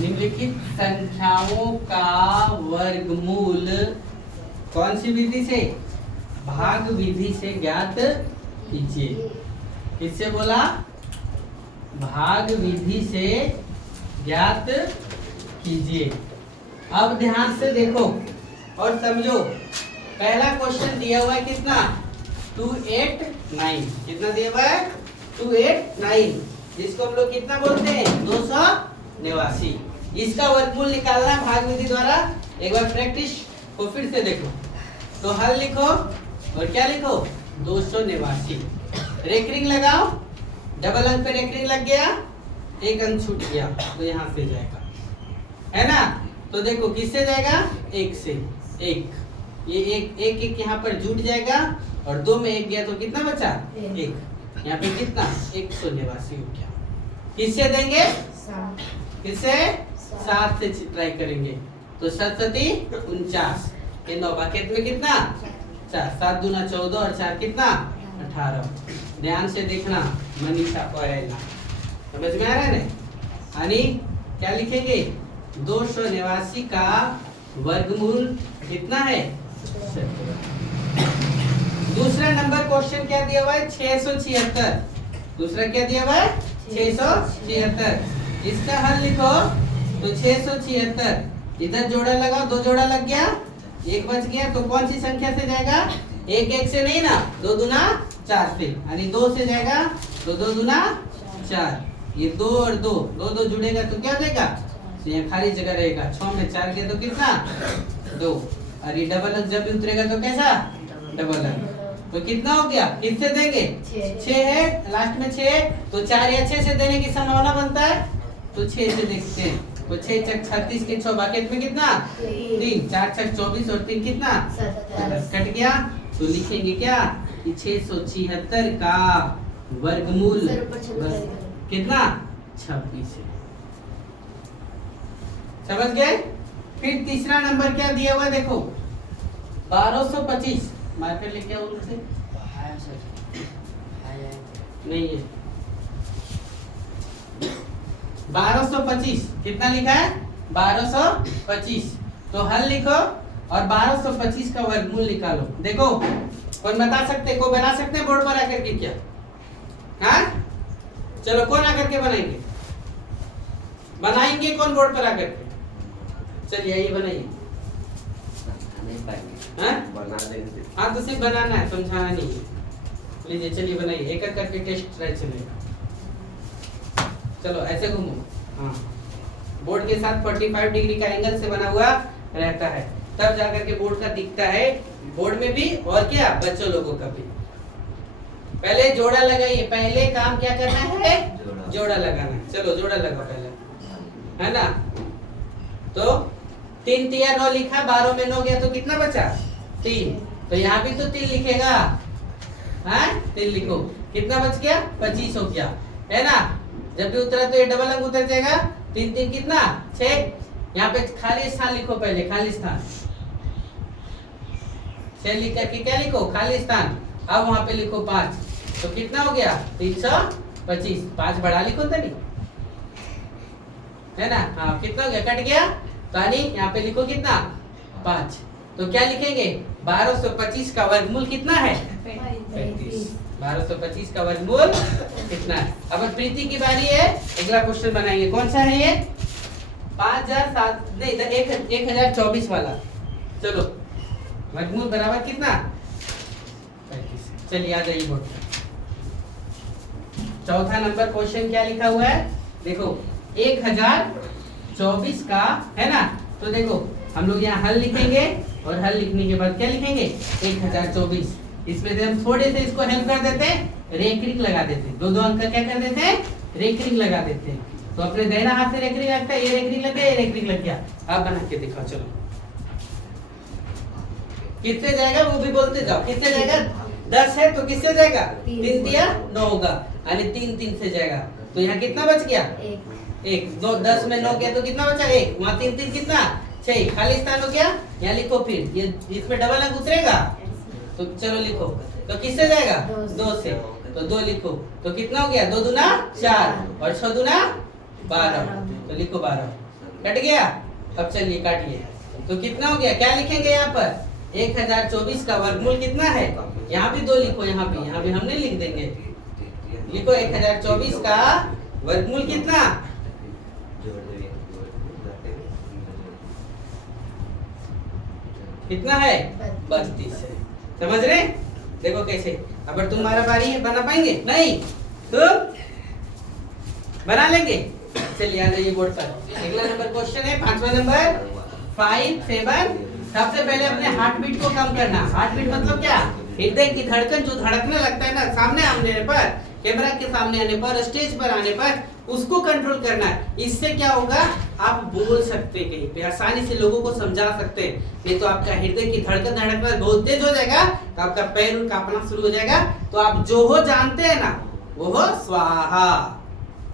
निम्नलिखित संख्याओं का वर्गमूल कौन सी विधि से? भाग विधि से ज्ञात कीजिए। किससे बोला? भाग विधि से ज्ञात कीजिए। अब ध्यान से देखो और समझो। पहला क्वेश्चन दिया हुआ है कितना? 289। कितना दिया हुआ है? 289, जिसको हम लोग कितना बोलते हैं? 289। इसका वर्गमूल निकालना है भाग विधि द्वारा। एक बार प्रैक्टिस को फिर से देखो। तो हल लिखो और क्या लिखो? 289। रेकरिंग लगाओ। डबल अंक पे रेकरिंग लग गया, एक अंक छूट गया तो यहाँ से जाएगा, है ना? तो देखो किससे जाएगा? एक से। एक, ये एक यहाँ पर जुट जाएगा और दो में एक गया तो कितना बचा? एक। यहाँ पे कितना? 189 हो गया। किससे देंगे? किससे? 7 से ट्राई करेंगे तो 7 सती 49। ये 9 बाकेट में कितना? 4। 7 दूना 14 और 4 कितना? 18। ध्यान से देखना, मनीषा को आएगा। समझ में आ रहा है ना? यानी क्या लिखेंगे? 289 का वर्गमूल कितना है? 70। दूसरा नंबर क्वेश्चन क्या दिया हुआ है? 676। दूसरा क्या दिया हुआ है? 676। इसका हल लिखो। तो 676 इधर जोड़ा लगाओ, 2 जोड़ा लग गया, एक बच गया तो कौन सी संख्या से जाएगा? एक से नहीं ना, 2 दूना 4 से, यानी 2 से जाएगा तो 2 दूना 4। ये 2 और 2 जुड़ेगा तो क्या देगा? तो यहाँ खाली जगह रहेगा। 6 में 4 गया तो कितना? 2। और ये डबल अंक जब भी उतरेगा तो कैसा? डबल अंक। तो कितना हो गया? किससे देंगे? 6 है, लास्ट में 6, तो 4 या 6 से देने की संभावना बनता है, तो 6 से देखते हैं। तो 6 चक 36 के 6 बाकेट में कितना? 3। 4 चक 24 और 3 कितना? 10 कट गया। तो लिखेंगे क्या? कि 676 का वर्गमूल कितना? 26 है। समझ गए? फिर तीसरा नंबर क्या दिया हुआ है देखो, 1225। मार्कर लेके आओ उनसे। नहीं है 1225। कितना लिखा है? 1225। तो हल लिखो और 1225 का वर्गमूल निकालो। देखो कौन बता सकते, को बना सकते हैं बोर्ड पर आकर के क्या? हाँ चलो, कौन आकर के बनाएंगे? बनाएंगे कौन बोर्ड पर आकर के? चलिए ये बनाइए। हाँ तो सिर्फ बनाना है, समझाना नहीं है। लीजिए चलिए बनाइए, एक एक करके टेस्ट ट्राई चलेगा। चलो ऐसे घूमो। हाँ, बोर्ड के साथ 45 डिग्री का एंगल से बना हुआ रहता है, तब जाकर के बोर्ड का दिखता है, बोर्ड में भी और क्या बच्चों लोगों का भी। पहले जोड़ा लगाइए, पहले काम क्या करना है? जोड़ा लगाना है। चलो जोड़ा लगाओ पहले, है ना? तो 3 तिया 9 लिखा, 12 में 9 गया तो कितना बचा? 3। तो यहाँ भी तो 3 लिखेगा, हाँ 3 लिखो। कितना बच गया? 25 हो गया, है ना? जब भी उतरा तो ये डबल अंक उतर जाएगा। 3 3 कितना? 6। यहाँ पे खाली स्थान लिखो, पहले खाली स्थान 6 लिख करके क्या लिखो? खाली स्थान। अब वहां पे लिखो 5, तो कितना हो गया? 325। 5 बढ़ा लिखो तनी, है ना? हाँ कितना हो गया? कट गया तो यहाँ पे लिखो कितना? 5। तो क्या लिखेंगे? 1225 का वर्गमूल कितना है? 35। 1225 का वर्गमूल कितना है? अब प्रीति की बारी है, अगला क्वेश्चन बनाएंगे। कौन सा है ये? 5007 नहीं, 1024 वाला। चलो वर्गमूल बराबर कितना? 35। चलिए आ जाइए बोर्ड। चौथा नंबर क्वेश्चन क्या लिखा हुआ है देखो, 1024 का, है ना? तो देखो हम लोग यहाँ हल लिखेंगे और हल लिखने के बाद क्या लिखेंगे? 1024। इसमें से हम थोड़े से इसको हेल्प कर देते हैं, रेकरिंग लगा देते हैं। 2 अंक का क्या कर देते हैं? रेकरिंग लगा देते हैं। तो अपने दाहिना हाथ से रेकरिंग लगता है, ये रेकरिंग लग गया, ये रेकरिंग लग गया। आप बना के दिखाओ। चलो किससे जाएगा वो भी बोलते जाओ। किससे जाएगा? 10 है तो किससे जाएगा? 3 तिया 9 होगा, यानी 3 3 से जाएगा। तो यहाँ कितना बच गया? 1। 10 में 9 गया तो कितना बचा? 1। वहाँ 3 3 कितना? 6। खाली स्थान हो गया। यहाँ लिखो, फिर ये इसमें डबल अंक उतरेगा तो चलो लिखो। तो किससे जाएगा? 2 से, तो 2 लिखो। तो कितना हो गया? 2 दूना 4 और 6 दूना 12, तो लिखो 12। कट गया। अब चलिए काटिए। तो कितना हो गया, क्या लिखेंगे यहाँ पर 1024 का वर्गमूल कितना है, यहाँ भी 2 लिखो, यहाँ भी हमने लिख देंगे। लिखो 1024 का वर्गमूल कितना, कितना है 32 है। समझ रहे, देखो कैसे। अब तुम्हारा बारी है, बना पाएंगे नहीं तो बना लेंगे। चलिए आ जाइए बोर्ड पर। अगला नंबर क्वेश्चन है 5वां नंबर 5 7। सबसे पहले अपने हार्ट बीट को कम करना। हार्ट बीट मतलब क्या, हृदय की धड़कन जो धड़कने लगता है ना सामने आने पर, कैमरा के सामने आने पर, स्टेज पर आने पर, उसको कंट्रोल करना है। इससे क्या होगा, आप बोल सकते हैं कहीं पे, आसानी से लोगों को समझा सकते हैं। नहीं तो आपका हृदय की धड़कन धड़कना बहुत तेज हो जाएगा, तो आपका पैर कांपना शुरू हो जाएगा, तो आप जो हो जानते हैं ना वो हो स्वाहा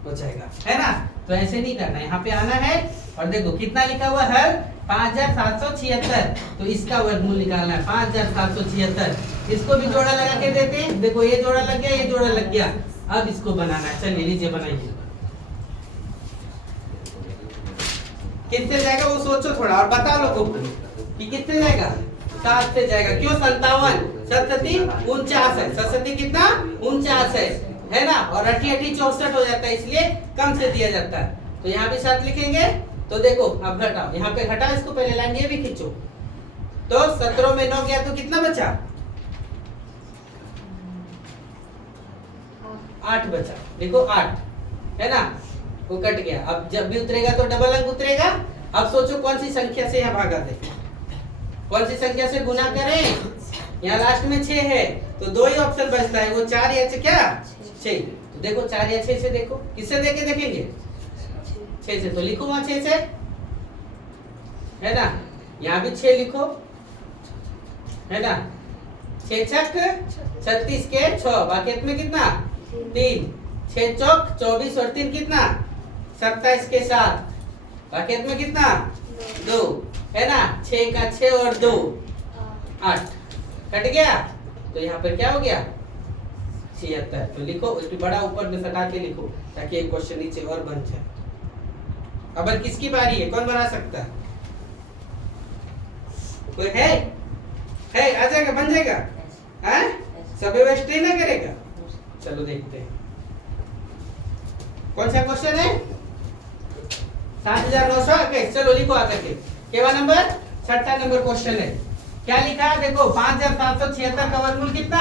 हो जाएगा, है ना। तो ऐसे नहीं करना, यहाँ पे आना है और देखो कितना लिखा हुआ है 5776। तो इसका वर्गमूल निकालना है 5776। इसको भी जोड़ा लगा के देते हैं। देखो ये जोड़ा लग गया, ये जोड़ा लग गया। अब इसको बनाना है। चलिए लीजिए बनाइए। कितने जाएगा वो सोचो थोड़ा और बताओ लोगों को कि कितने जाएगा। 7 से जाएगा। क्यों 57, 7 49 है। 7 कितना 49 है ना। और 8 64 हो जाता है, इसलिए कम से दिया जाता है। तो यहाँ भी 7 लिखेंगे। तो देखो अब घटाओ, यहाँ पे घटाओ इसको, पहले लाइन ये भी खींचो। तो 17 में 9 गया तो कितना बचा, 8 बचा। देखो 8 है ना, वो कट गया। अब जब भी उतरेगा तो डबल अंक उतरेगा। अब सोचो कौन सी संख्या से यहाँ भागा दे, कौन सी संख्या से गुना करें। यहाँ लास्ट में 6 है तो 2 ही ऑप्शन बचता है, वो 4 या 6 क्या 6। तो देखो 4 या 6 से देखो, किससे देके देखेंगे 6 से। तो लिखो वहां 6 से, है ना। यहाँ भी 6 लिखो, है ना। 6 छक 36 के 6, बाकी में कितना 3, 6 चौक 24 और 3 कितना 27 के 7, बाकी में कितना 2, है ना। 6 का 6 और 2 8 कट गया। तो यहाँ पर क्या हो गया 76। तो लिखो, बड़ा ऊपर में सटा के लिखो ताकि एक क्वेश्चन नीचे और बन जाए। अब किसकी बारी है, कौन बना सकता है, कोई है आ जाएगा, बन जाएगा, हैं सब वेस्ट नहीं ना करेगा। चलो देखते हैं कौन सा क्वेश्चन है 7921। चलो लिखो आकर के। केवा नंबर 6ठा नंबर क्वेश्चन है। क्या लिखा है देखो 5776 का वर्गमूल कितना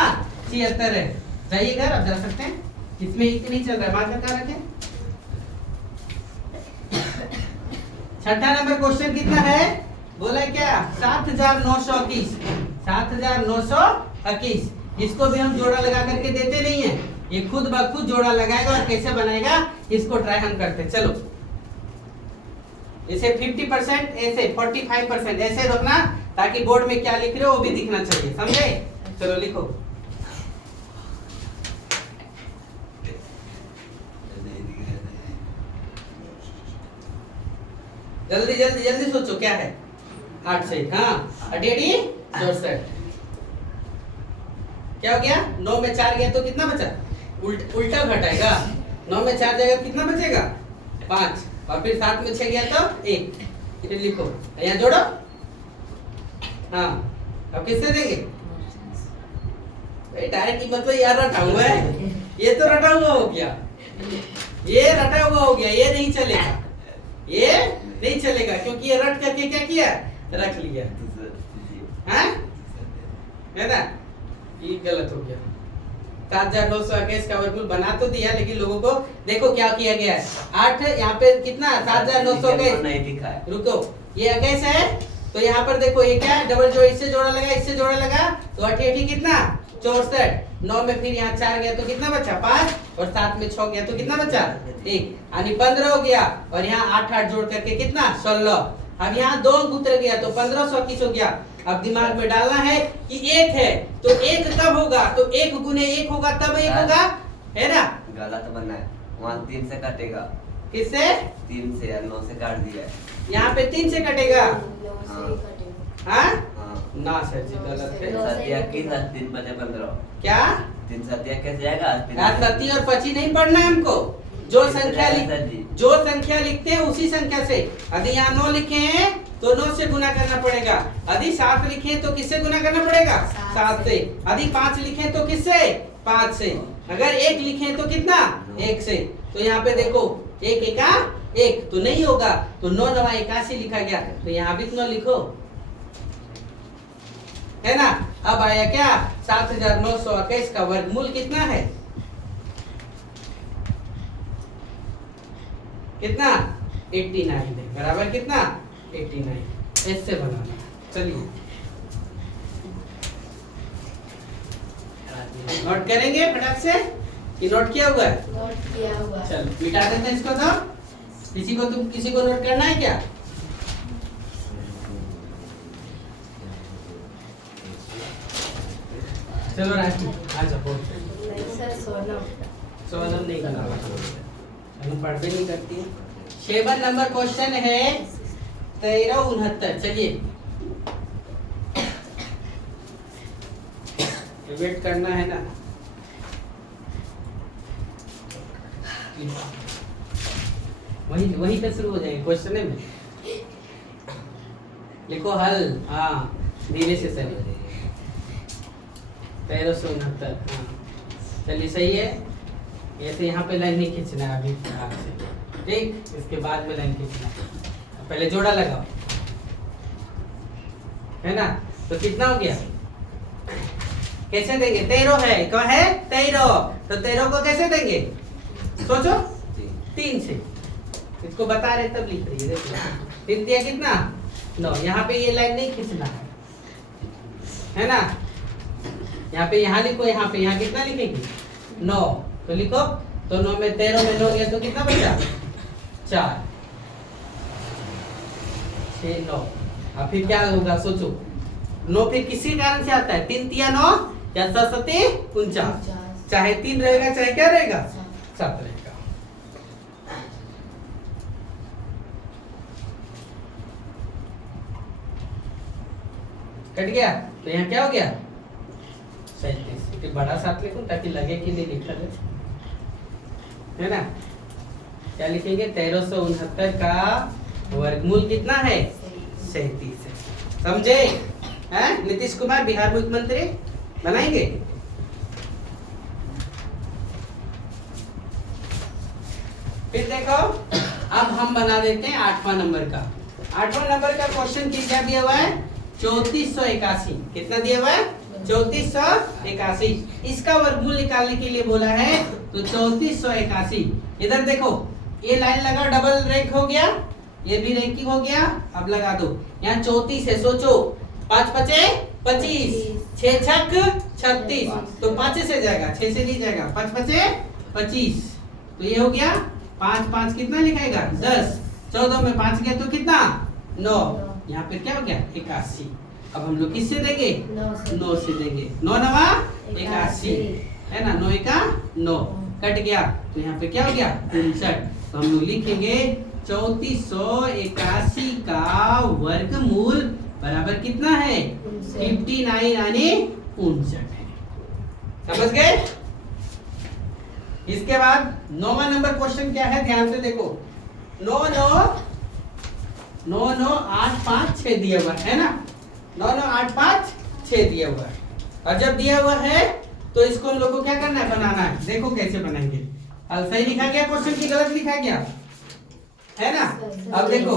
76 है। जाइए घर, अब जा सकते हैं। इसमें एक नहीं चल रहा है, मार्कर कहाँ रखें। 6ठा नंबर क्वेश्चन कितना है, बोला क्या 7921। 7921। इसको भी हम जोड़ा लगा करके देते नहीं है, ये खुद ब खुद जोड़ा लगाएगा। और कैसे बनाएगा इसको ट्राई हम करते हैं। चलो इसे 50%, ऐसे 45%, ऐसे रखना ताकि बोर्ड में क्या लिख रहे हो वो भी दिखना चाहिए, समझे। चलो लिखो। जल्दी जल्दी जल्दी सोचो क्या है। 8 से, हाँ 8 64। क्या हो गया 9 में 4 गया तो कितना बचा, उल्टा घटाएगा। 9 में 4 जाएगा कितना बचेगा 5, और फिर 7 में 6 गया तो 1। फिर लिखो, यहाँ जोड़ो। हाँ अब किससे देंगे, डायरेक्ट मतलब यार रटा हुआ है, ये तो रटा हुआ हो गया, ये रटा हुआ हो गया, ये नहीं चलेगा, ये नहीं चलेगा क्योंकि ये रट करके क्या किया रख लिया, हाँ है ना। ये गलत हो गया। 7921 का वर्गमूल बना तो दिया, लेकिन लोगों को देखो क्या किया गया है। 8 यहाँ पे कितना 7921 नहीं दिखा है। रुको, ये 21 है तो यहाँ पर देखो ये क्या है, डबल जो इससे जोड़ा लगा, इससे जोड़ा लगा तो 88 कितना 64। 9 में फिर यहाँ 4 गया तो कितना बचा 5, और 7 में 6 गया तो कितना बचा 1, यानी 15 हो गया। और यहाँ 8 8 जोड़ करके कितना 16। अब यहाँ 2 अंक उतर गया तो 1521 हो गया। अब दिमाग में डालना है कि 1 है तो 1 कब होगा, तो 1 गुने 1 होगा तब 1 होगा, है ना। गलत बना है, वहाँ 3 से कटेगा। किससे 3 से, 9 से काट दिया है। यहाँ पे 3 से कटेगा, हाँ ना सर जी गलत है। 3 बचे 15 क्या 3 सत्या कैसे जाएगा। यार 30 और 25 नहीं पढ़ना है हमको, जो संख्या लिखते हैं उसी संख्या से, यदि यहाँ 9 लिखे हैं तो 9 से गुना करना पड़ेगा, यदि 7 लिखे हैं तो किससे गुना करना पड़ेगा? 7 से। यदि 5 लिखे हैं तो किससे? 5 से। अगर 1 लिखे हैं तो कितना? 1 से। तो यहाँ पे देखो 1 एका 1 तो नहीं होगा, तो 9 9 81 लिखा गया, तो यहाँ भी 9 लिखो, है ना। अब आया क्या? 7921 का वर्गमूल कितना है? कितना? 89 है। बराबर कितना? 89। ऐसे बनाना। चलिए नोट करेंगे फटाक से कि नोट किया हुआ है? नोट किया हुआ है। चल मिटा देते हैं इसको। तो किसी को नोट करना है क्या? चलो राखी आ जाओ। नहीं सर, सोनम नहीं करना, हम पढ़ते नहीं करती है। 7 नंबर क्वेश्चन है 1369। चलिए वेट करना है ना। वही पे शुरू हो जाएंगे क्वेश्चन में। लिखो हल। हाँ धीरे से सही। 1369। हाँ चलिए सही है। ऐसे यहाँ पे लाइन नहीं खींचना है अभी हाथ से, ठीक। इसके बाद में लाइन खींचना है। पहले जोड़ा लगाओ, है ना। तो कितना हो गया? कैसे देंगे? 13 है, कौन है? 13। तो 13 को कैसे देंगे? सोचो। 3 से। इसको बता रहे तब लिख रही है। देखो 3 दिया कितना? 9। यहाँ पे ये लाइन नहीं खींचना है ना। यहाँ पे यहाँ लिखो, यहाँ पे यहाँ कितना लिखेंगे? 9। तो लिखो। तो 9 में 13 में 9 गया तो कितना बचा? 4 6 9। अब फिर क्या होगा सोचो। 9 फिर किसी कारण से आता है? 3 तिया 9 या 7 7 49। चाहे 3 रहेगा चाहे क्या रहेगा? 7 रहेगा। कट गया। तो यहाँ क्या हो गया? 37। बड़ा 7 लिखूं ताकि लगे कि नहीं लिखा है ना। क्या लिखेंगे? 1369 का वर्गमूल कितना है? 37 है। समझे? हैं? नीतीश कुमार बिहार मुख्यमंत्री बनाएंगे। फिर देखो अब हम बना देते हैं 8वां नंबर का। 8वां नंबर का क्वेश्चन क्या दिया हुआ है? 3481। कितना दिया हुआ है? 3481। इसका वर्गमूल निकालने के लिए बोला है। तो 3481 इधर देखो, ये लाइन लगाओ, डबल रेक हो गया, ये भी रेकिंग हो गया। अब लगा दो। यहाँ 34 है, सोचो 5 5 25, 6 छक 36, तो 5 से जाएगा, 6 से नहीं जाएगा। 5 5 25, तो ये हो गया 5 5 कितना लिखाएगा? 10। 14 में 5 गया तो कितना? 9। यहाँ पे क्या हो गया? 81। अब हम लोग किससे देंगे? 9 से देंगे। 9 9 81 है ना। 9 1 9 कट गया, तो यहाँ पे क्या हो गया? 59। तो हम लोग लिखेंगे 3481 का वर्गमूल बराबर कितना है? 59 यानी 59 है। समझ गए? इसके बाद 9वां नंबर क्वेश्चन क्या है? ध्यान से देखो। 9 9 9 9 8 5 6 दिया हुआ है ना। 9 9 8 5 6 दिया हुआ है। और जब दिया हुआ है तो इसको हम लोग को क्या करना है? बनाना है। देखो कैसे बनाएंगे। अब सही लिखा गया क्वेश्चन की गलत लिखा गया है ना। अब देखो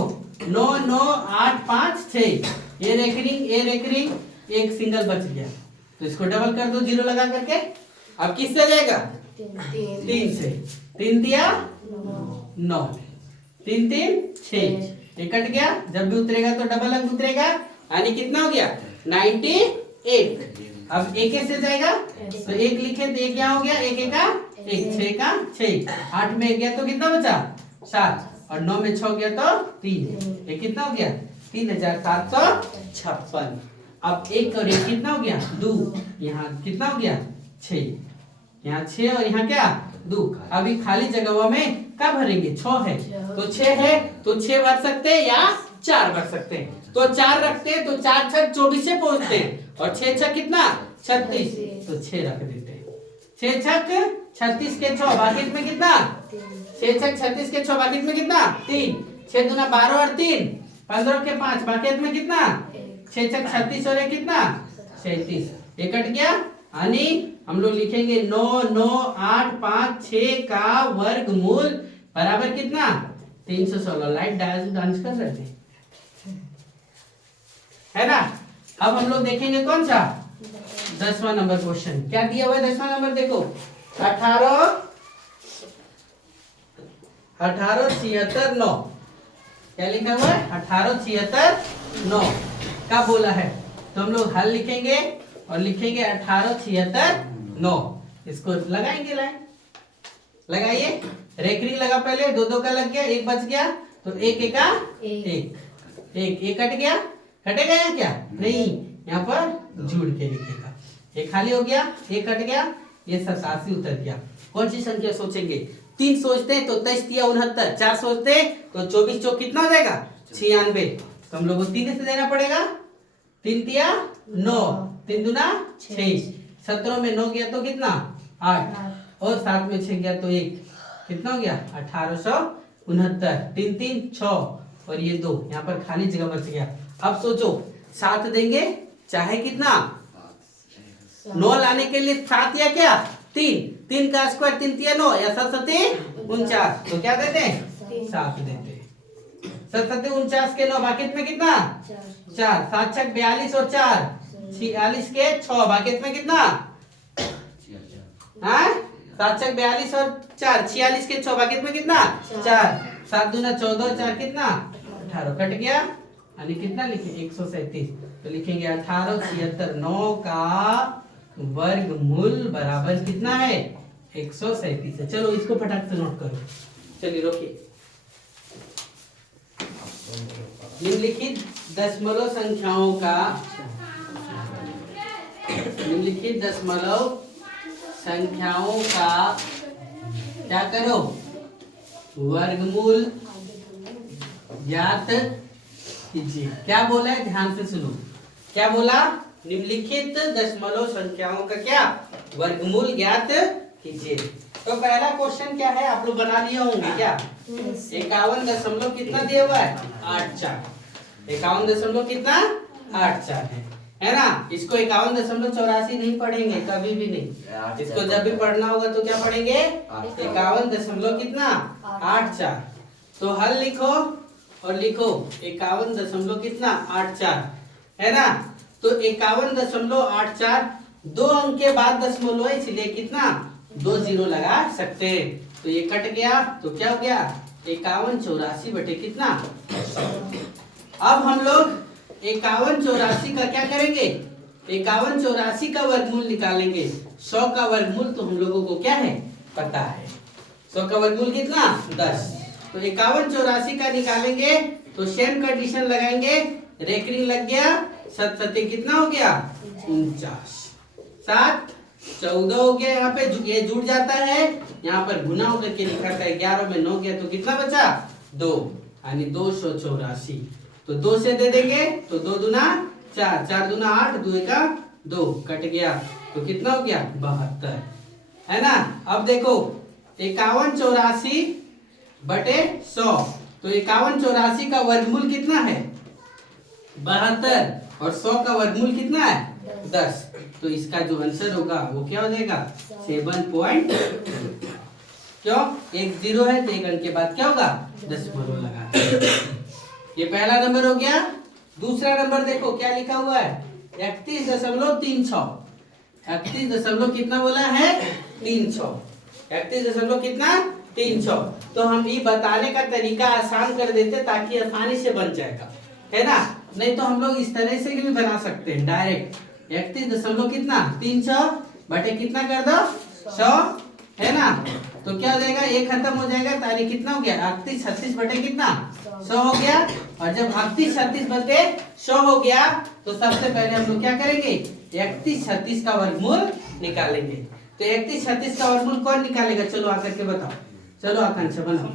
9 9 8 5 6, ये रेकरिंग एक सिंगल बच गया, तो इसको डबल कर दो 0 लगा करके। अब किससे जाएगा? 3 से। 3 दिया 9, 3 3 6, ये कट गया। जब भी उतरेगा तो डबल अंक उतरेगा, यानी कितना हो गया? 98। अब एक से जाएगा तो 1 लिखे तो 1 क्या हो गया? 1 1 का 1, 6 का 6, 8 में 1 गया तो कितना बचा? 7, और 9 में 6 गया तो 3, ये कितना हो गया? 3756। अब 1 और 1 कितना हो गया? 2। यहाँ कितना हो गया? 6। यहाँ 6 और यहाँ क्या? 2। अभी खाली जगहों में क्या भरेंगे? 6 है तो 6 है तो 6 भर सकते हैं या 4 भर सकते हैं। तो 4 रखते हैं तो 4 6 24 से पहुंचते हैं, और 6 6 कितना? 36, तो 6 रख देते हैं। 6 6 36 के 6 बाकी में कितना? छह छक 36 के 6 बाकी में कितना 3, 6 दूना 12 और 3 15 के 5 बाकी में कितना 6 छक 36 और ये कितना 37, ये कट गया। यानी हम लोग लिखेंगे 9 9 8 5 6 का वर्गमूल बराबर कितना 316। लाइट डांस कर रहे थे है ना। अब हम लोग देखेंगे कौन सा 10वां नंबर क्वेश्चन। क्या दिया हुआ है 10वां नंबर देखो 1876 9 क्या लिखा हुआ है 1876 9 का बोला है। तो हम लोग हल लिखेंगे और लिखेंगे 1876 9। इसको लगाएंगे लाइन लगाइए रेकरिंग लगा पहले 2 2 का लग गया 1 बच गया तो 1 1 का 1 कट गया कटेगा या क्या नहीं यहाँ पर जुड़ के लिखेगा। ये खाली हो गया 1 कट गया ये 87 उतर गया। कौन सी संख्या सोचेंगे 3 सोचते हैं तो 23 तिया 69, 4 सोचते हैं तो 24 चौक कितना हो जाएगा 96। तो हम लोग को 3 से देना पड़ेगा 3 तिया 9 3 दूना 6 17 में 9 गया तो कितना 8 और 7 में 6 गया तो 1 कितना हो गया 1869 3 3 6 और ये 2 यहाँ पर खाली जगह बच गया। अब सोचो 7 देंगे चाहे कितना 9 लाने के लिए 7 या क्या 3 का स्क्वायर 3 तिया 9 या 7 7 49 तो क्या देते हैं 7 देते हैं। 7 7 49 के 9 बाकी में कितना 4 7 छक 42 और 4 46 के 6 बाकी में कितना हाँ 7 छक 42 और 4 46 के 6 बाकी में कितना 4 7 दूना 14 4 कितना 18 कट गया यानी कितना लिखे 137। तो लिखेंगे 1876 9 का वर्गमूल बराबर कितना है 137 है। चलो इसको फटाक से नोट करो। चलिए रोकिए निम्नलिखित दशमलव संख्याओं का निम्नलिखित दशमलव संख्याओं का क्या करो वर्गमूल ज्ञात कीजिए। क्या बोला है ध्यान से सुनो क्या बोला निम्नलिखित दशमलव संख्याओं का क्या वर्गमूल ज्ञात कीजिए। तो पहला क्वेश्चन क्या है आप लोग बना लिए होंगे क्या 51 दशमलव कितना दिया हुआ है 84 51 दशमलव कितना 84 है ना। इसको 51.84 नहीं पढ़ेंगे कभी भी नहीं। इसको जब भी पढ़ना होगा तो क्या पढ़ेंगे 51 दशमलव कितना 84। तो हल लिखो और लिखो 51 दशमलव कितना 84 है ना। तो 51.84 2 अंक के बाद दशमलव है इसलिए कितना 2 जीरो लगा सकते हैं। तो ये कट गया तो क्या हो गया 51 84 बटे कितना। अब हम लोग 51 84 का क्या करेंगे 51 84 का वर्गमूल निकालेंगे। 100 का वर्गमूल तो हम लोगों को क्या है पता है 100 का वर्गमूल कितना 10। तो 51 84 का निकालेंगे तो सेम कंडीशन लगाएंगे रेकरिंग लग गया 7 7 कितना हो गया 49 7 14 हो गया। यहाँ पे ये जुड़ जाता है यहाँ पर गुना होकर के लिखा था 11 में 9 गया तो कितना बचा 2 यानी 284। तो 2 से दे देंगे तो 2 दूना 4 4 दूना 8 2 का 2 कट गया तो कितना हो गया 72 है ना। अब देखो 51 84 बटे 100 तो 51 84 का वर्गमूल कितना है 72 और 100 का वर्गमूल कितना है 10। तो इसका जो आंसर होगा वो क्या हो जाएगा 7 क्यों 1 0 है तो 1 अंक के बाद क्या होगा दशमलव लगा। ये पहला नंबर हो गया। दूसरा नंबर देखो क्या लिखा हुआ है 31.36 31 कितना बोला है 300 31 कितना 300। तो हम ये बताने का तरीका आसान कर देते ताकि आसानी से बन जाएगा है ना। नहीं तो हम लोग इस तरह से भी बना सकते हैं डायरेक्ट 31 कितना 300 बटे कितना कर दो 100 है ना। तो क्या हो जाएगा ये खत्म हो जाएगा तारीख कितना हो गया 38 36 बटे कितना 100 हो गया। और जब 38 36 बटे 100 हो गया तो सबसे पहले हम लोग क्या करेंगे 31 36 का वर्गमूल निकालेंगे। तो 31 36 का वर्गमूल कौन निकालेगा चलो आकर के बताओ। चलो आकांक्षा बनाओ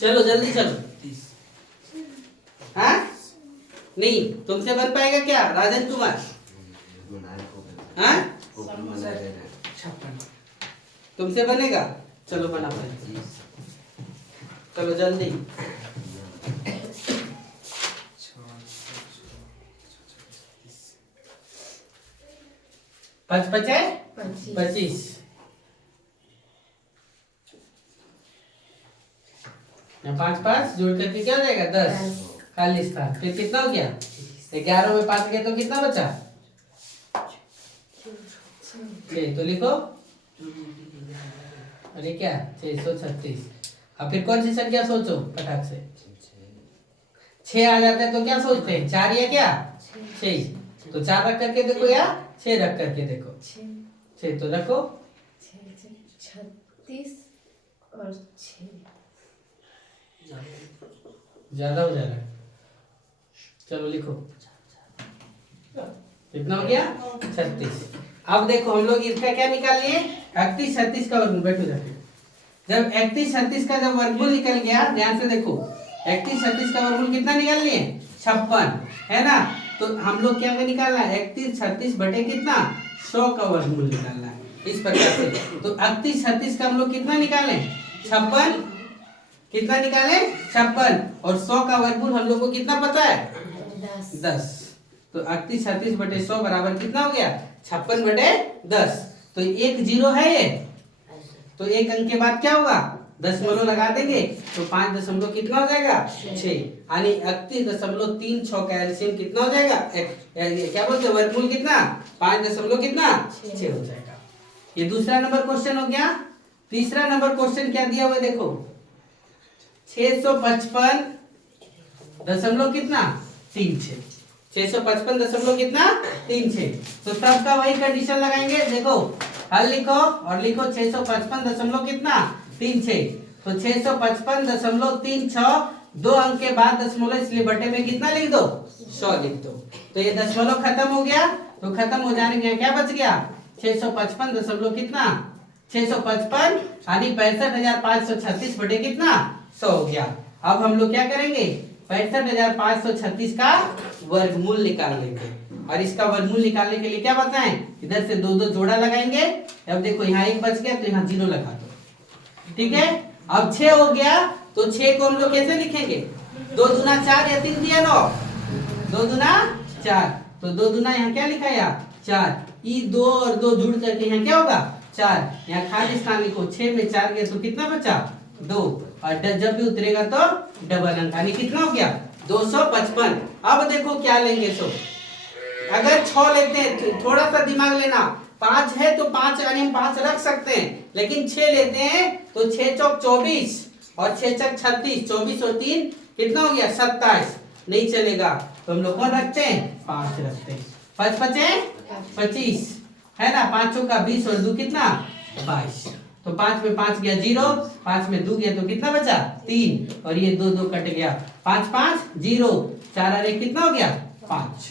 चलो जल्दी चलो। हाँ नहीं तुमसे बन पाएगा क्या राजन कुमार हाँ तुमसे बनेगा चलो बना भाई, चलो जल्दी। 5 पचे 25। यहाँ 5 5 जोड़ करके क्या हो जाएगा 10 खाली स्थान। फिर कितना हो गया 11 में 5 गया तो कितना बचा 6। तो लिखो, अरे क्या 636। अब फिर कौन सी संख्या सोचो फटाक से। 6 आ जाता है तो क्या सोचते हैं 4 या क्या 6। तो 4 रख करके देखो या 6 रख करके देखो। 6 तो रखो 36 और 6 ज्यादा हो जा रहा है। चलो लिखो, कितना हो गया 36। अब देखो हम लोग इसका क्या निकाल लिए 31 36 का वर्गमूल। बैठो जाके, जब 31 36 का जब वर्गमूल निकल गया, ध्यान से देखो 31 36 का वर्गमूल कितना निकाल लिए 56 है ना। तो हम लोग क्या निकालना है 31 36 बटे कितना 100 का वर्गमूल निकालना है इस प्रकार से। तो 31 36 का हम लोग कितना निकाले 56, कितना निकाले 56, और 100 का वर्गमूल हम लोग को कितना पता है 10। तो 31 36 बटे 100 बराबर कितना हो गया 56 बटे 10। तो एक जीरो है ये, तो एक अंक के बाद क्या होगा दशमलव लगा देंगे तो 5 दशमलव कितना हो जाएगा 6, यानी 31.36 का एलसीएम कितना हो जाएगा क्या बोलते हैं वर्गमूल कितना 5 दशमलव कितना 6 हो जाएगा। ये दूसरा नंबर क्वेश्चन हो गया। तीसरा नंबर क्वेश्चन क्या दिया हुआ है देखो 655 दशमलव कितना 36, 655 दशमलव कितना 36। तो तब का वही कंडीशन लगाएंगे। देखो हल लिखो और लिखो 655 दशमलव कितना 36। तो 655 दशमलव 36 दो अंक के बाद दशमलव, इसलिए बटे में कितना लिख दो 100 लिख दो। तो ये दशमलव खत्म हो गया, तो खत्म हो जाने के क्या बच गया 655 दशमलव कितना 655 यानी 65,536 बटे कितना 100 हो गया। अब हम लोग क्या करेंगे 65,536 का वर्गमूल निकाल लेंगे, और इसका वर्गमूल निकालने के लिए क्या बताएं इधर से 2 2 जोड़ा लगाएंगे। अब देखो यहाँ 1 बच गया तो यहाँ 0 लगा दो, ठीक है। अब 6 हो गया तो 6 को हम लोग कैसे लिखेंगे 2 दूना 4 या 3 दिया 9, 2 दूना 4, तो 2 दूना यहाँ क्या लिखा है 4, ई 2 और 2 जुड़ करके यहाँ क्या होगा 4, यहाँ खाली स्थान लिखो 6 में 4 गया तो कितना बचा 2, और जब भी उतरेगा तो डबल अंक यानी कितना हो गया 255। अब देखो क्या लेंगे, तो अगर 6 लेते हैं तो थोड़ा सा दिमाग लेना, 5 है तो 5 यानी हम 5 रख सकते हैं, लेकिन 6 लेते हैं तो 6 चौक 24 और 6 चौक 36, 24 और 3 कितना हो गया 27, नहीं चलेगा। तो हम लोग कौन रखते हैं 5 रखते हैं। 5 पचे 25 है ना, 5 का 20 और 2 कितना 22। तो 5 में 5 गया 0, 5 में 2 गया तो कितना बचा 3, और ये 2 2 कट गया 5 5 0, 4 और 1 कितना हो गया 5।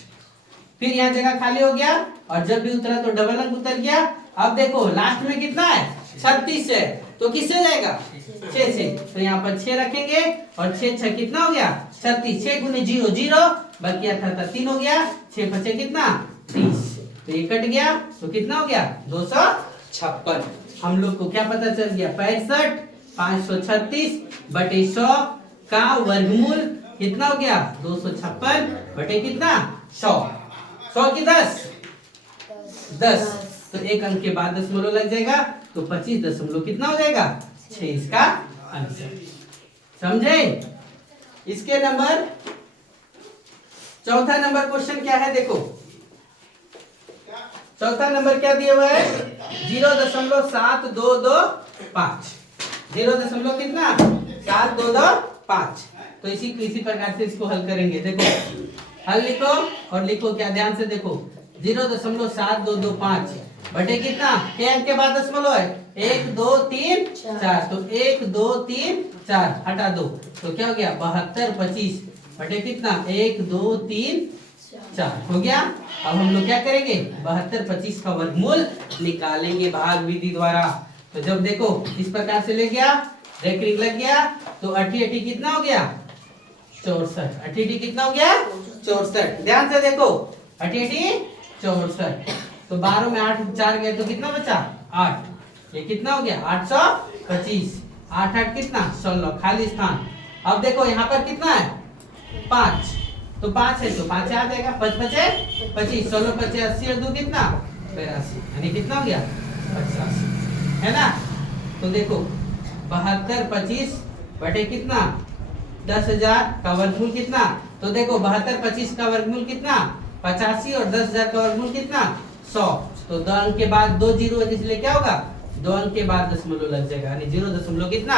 फिर यहाँ जगह खाली हो गया, और जब भी उतरा तो डबल अंक उतर गया। अब देखो लास्ट में कितना है 36 है, तो किससे जाएगा 6 से, तो यहाँ पर 6 रखेंगे और 6 6 कितना हो गया 36, 6 गुने 0 0 बाकी था 3 हो गया, 6 5 कितना 30, तो ये कट गया तो कितना हो गया 256। हम लोग को क्या पता चल गया 65,536 बटे 100 का वर्गमूल कितना हो गया 256 बटे कितना 100, 100 की 10, तो एक अंक के बाद दशमलव लग जाएगा तो 25 दशमलव कितना हो जाएगा 6 इसका आंसर। समझे। इसके नंबर चौथा नंबर क्वेश्चन क्या है देखो, चौथा नंबर क्या दिया हुआ है 0.7225, 0. कितना 7225। तो इसी प्रकार से इसको हल करेंगे। देखो हल लिखो और लिखो क्या ध्यान से देखो 0.7225 बटे कितना क्या अंक के बाद दशमलव है 1 2 3 4, तो 1 2 3 4 हटा दो तो क्या हो गया 72 25 बटे कितना 1 2 3 4 हो गया। अब हम लोग क्या करेंगे 72 25 का वर्गमूल निकालेंगे भाग विधि द्वारा। तो जब देखो इस प्रकार से ले गया रेखिक लग गया तो 80 कितना हो गया 64, 80 कितना हो गया 64। ध्यान से देखो 80 64, तो 12 में 8 4 गए तो कितना बचा 8, ये कितना हो गया 25, 8 8 कितना 16, खाली स्थान। अब देखो यहाँ पर कितना है 5, तो 5 है तो 5 आ जाएगा, 5 5 25, 16 25 80 और 2 कितना 82, यानी कितना हो गया 85, है ना। तो देखो 72 25 बटे कितना 10,000 का वर्गमूल कितना, तो देखो 72 25 का वर्गमूल कितना 85 और 10,000 का वर्गमूल कितना 100, तो 2 अंक के बाद 2 जीरो है, इसलिए क्या होगा 2 अंक के बाद दशमलव लग जाएगा, यानी 0 कितना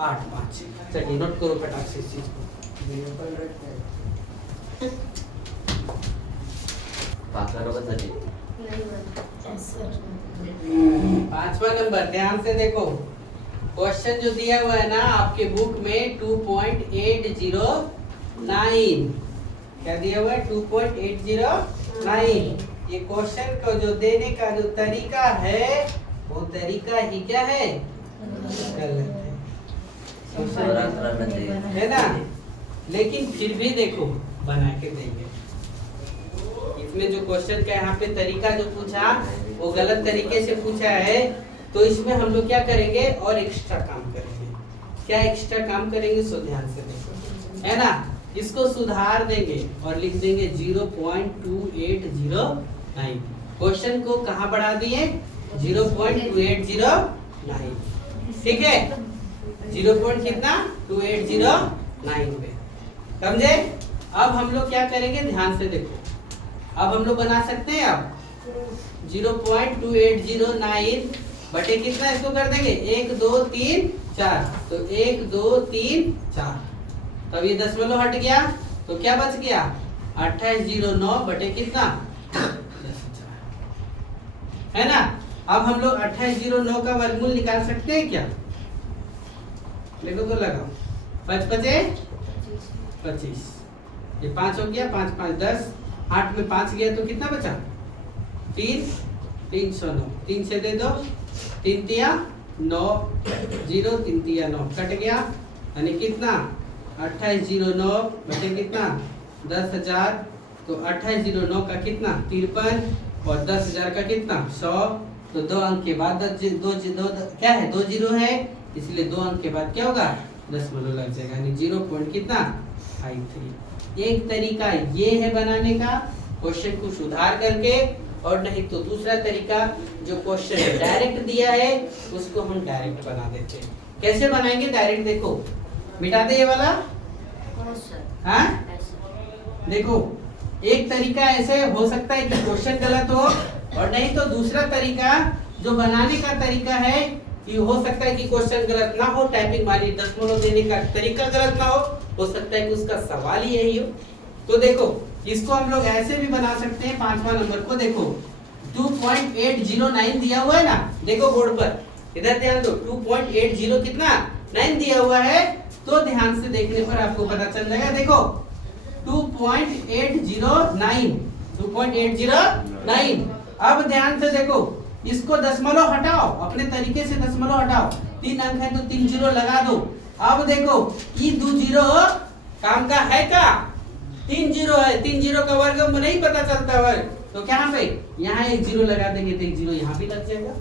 85। चलिए नोट करो फटाक से इस चीज को। पांचवा नंबर सर नहीं बना सर। 5वां नंबर ध्यान से देखो, क्वेश्चन जो दिया हुआ है ना आपके बुक में 2.809, क्या दिया हुआ है 2.809। ये क्वेश्चन को जो देने का जो तरीका है वो तरीका ही क्या है गलत है ना, लेकिन फिर भी देखो बना के देंगे। इसमें जो क्वेश्चन का यहाँ पे तरीका जो पूछा वो गलत तरीके से पूछा है, तो इसमें हम लोग क्या करेंगे और एक्स्ट्रा काम करेंगे। क्या एक्स्ट्रा काम करेंगे सो ध्यान से देखो, है ना। इसको सुधार देंगे और लिख देंगे 0.2809। क्वेश्चन को कहाँ बढ़ा दिए 0.2809, ठीक है 0. कितना 2809 पे, समझे। अब हम लोग क्या करेंगे ध्यान से देखो, अब हम लोग बना सकते हैं अब 0.2809 बटे कितना इसको कर देंगे 1 2 3 4, तो 1 2 3 4, तब ये दशमलव हट गया तो क्या बच गया 2809 बटे कितना 10,000, है ना। अब हम लोग 2809 का वर्गमूल निकाल सकते हैं क्या, देखो तो लगाओ 5 5 25, ये 5 हो गया 5 5 10, 8 में 5 गया तो कितना बचा 3 309, 3 से दे दो 3 तिया 9, 0 3 तिया 9 कट गया, यानी कितना 2809 बटे कितना 10,000, तो 2809 का कितना 53 और 10,000 का कितना 100, तो 2 अंक के बाद दो क्या है 2 जीरो है, इसलिए 2 अंक के बाद क्या होगा दशमलव लग जाएगा, यानी 0. कितना 53। एक तरीका ये है बनाने का क्वेश्चन को सुधार करके, और नहीं तो दूसरा तरीका जो क्वेश्चन डायरेक्ट दिया है उसको हम डायरेक्ट बना देते हैं। कैसे बनाएंगे डायरेक्ट, देखो मिटा दे ये वाला, हाँ देखो एक तरीका ऐसे हो सकता है कि क्वेश्चन गलत हो, और नहीं तो दूसरा तरीका जो बनाने का तरीका है कि हो सकता है कि क्वेश्चन गलत ना हो, टाइपिंग वाली दशमलव देने का तरीका गलत ना हो सकता है कि उसका सवाल ही यही हो। तो देखो इसको हम लोग ऐसे भी बना सकते हैं। 5वां नंबर को देखो 2.809 दिया हुआ है ना, देखो बोर्ड पर, इधर ध्यान दो 2.80 कितना 9 दिया हुआ है, तो ध्यान से देखने पर आपको पता चल जाएगा। देखो 2.809 अब ध्यान से देखो, इसको दशमलव हटाओ, अपने तरीके से दशमलव हटाओ, 3 अंक है तो 3 जीरो लगा दो। अब देखो ये 2 जीरो काम का है का 3 जीरो है, 3 जीरो का वर्ग नहीं पता चलता वर्ग, तो क्या पे यहाँ 1 जीरो लगा देंगे तो 1 जीरो यहाँ भी लग जाएगा,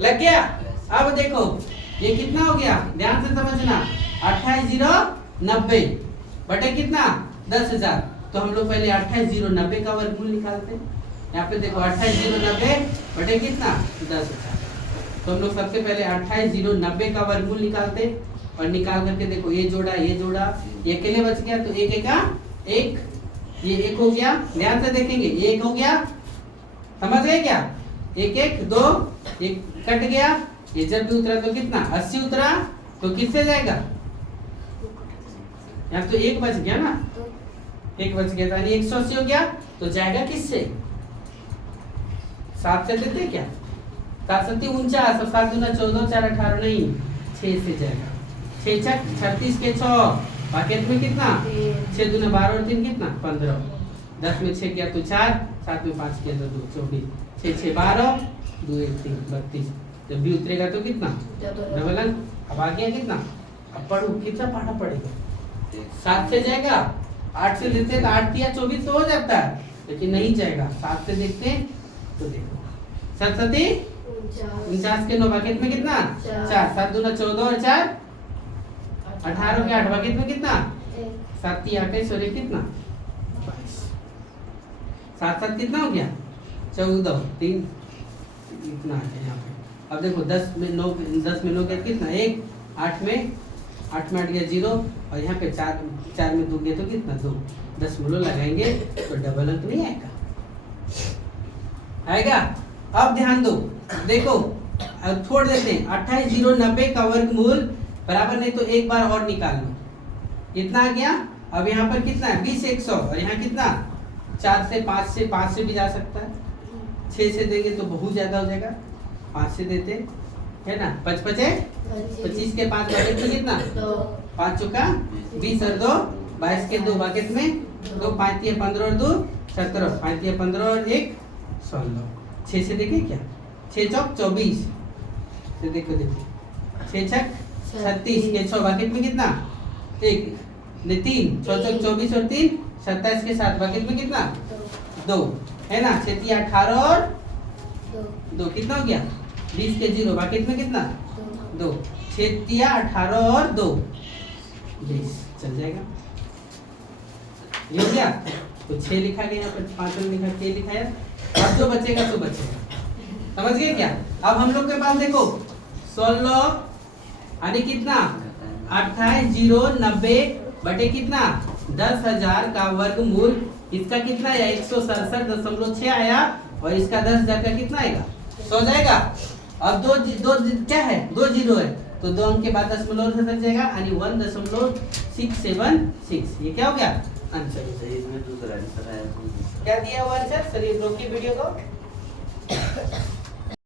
लग गया। अब देखो ये कितना हो गया, ध्यान से समझना 28,090 बटे कितना 10,000, तो हम लोग पहले 28,090 का वर्गमूल निकालते हैं। यहाँ पे देखो 28,090 बटे कितना 10,000, तो हम लोग सबसे पहले 28,090 का वर्गमूल निकालते हैं, और निकाल करके देखो ये जोड़ा ये अकेले बच गया, तो एक का एक, ये 1 हो गया, ध्यान से देखेंगे ये 1 हो गया, समझ गए क्या, 1 1 2, ये कट गया, ये जब भी उतरा तो कितना 80 उतरा, तो किससे जाएगा, यहाँ तो 1 बच गया ना, 1 बच गया था, 180 हो गया, तो जाएगा किससे 7 से देते क्या, 7 7 49, 7 दूना 14, 4 18 नहीं 6 से जाएगा, 6 6 36 के 6 पाकेट में कितना 6 दूना 12 और 3 कितना 15, 10 में 6 गया तो 4, 7 में 5 गया तो 2 24, 6 6 12, 2 1 3 32, जब भी उतरेगा तो कितना डबल अंक। अब आ गया कितना, अब पढ़ो कितना पढ़ना पड़ेगा, 7 से जाएगा, 8 से देते हैं तो 8 या 24 तो हो जाता है, लेकिन नहीं जाएगा, 7 से देखते हैं तो देखो 7 7 49 के 9 बाकेट में कितना? चार। 4। 7 दूना 14 और 4 18 के 8 बाकेट में कितना? 7 3 28 और 1 कितना? 22। 7 7 कितना हो गया? 14 3 इतना है यहाँ पे। अब देखो 10 में 9 गया कितना? 1 8 में 8 गया 0 और यहाँ पे 4 में 2 गया तो कितना? 2। 10 मूलों लगाएंगे तो डबल अंक नहीं आएगा? आएगा? अब ध्यान दो, देखो अब छोड़ देते हैं। 28 0 90 का वर्गमूल बराबर नहीं तो एक बार और निकाल लो। कितना आ गया? अब यहाँ पर कितना है? 20 100 और यहाँ कितना? 4 से 5 से भी जा सकता है। 6 से देंगे तो बहुत ज्यादा हो जाएगा। 5 से देते है ना? 5 5 25 के 5 बाकेट में कितना? 5 चौका 20 और 2 22 के 2 बाकेट में 2 5 3 15 और 2 17 5 3 15 और 1 16। 6 से देखें क्या? 6 चौक 24 से देखो 6 छक 36 के 6 बाकेट में कितना? 1 नहीं 3 6 चौक 24 और 3 27 के 7 बाकेट में कितना? 2 है ना? 6 3 18 और 2 कितना हो गया? 20 के 0 बाकेट में कितना? 2 6 3 18 और 2 20 चल जाएगा। ये हो गया? तो 6 लिखा गया यहाँ पर 5 लिखा के लिखा है। अब जो बचेगा तो बचेगा। समझ गए क्या? अब हम लोग के पास देखो 16 यानी कितना? 28 0 90 बटे कितना? 10,000 का वर्गमूल। इसका कितना आया? 167.6 आया और इसका 10,000 का कितना आएगा? 100 जाएगा। अब दो क्या है? 2 0 है तो 2 अंक के बाद दशमलव से लग जाएगा यानी 1.676। ये क्या हो गया? आंसर। इसमें दूसरा आंसर आया। क्या दिया हुआ आंसर? चलिए रोकिए वीडियो को।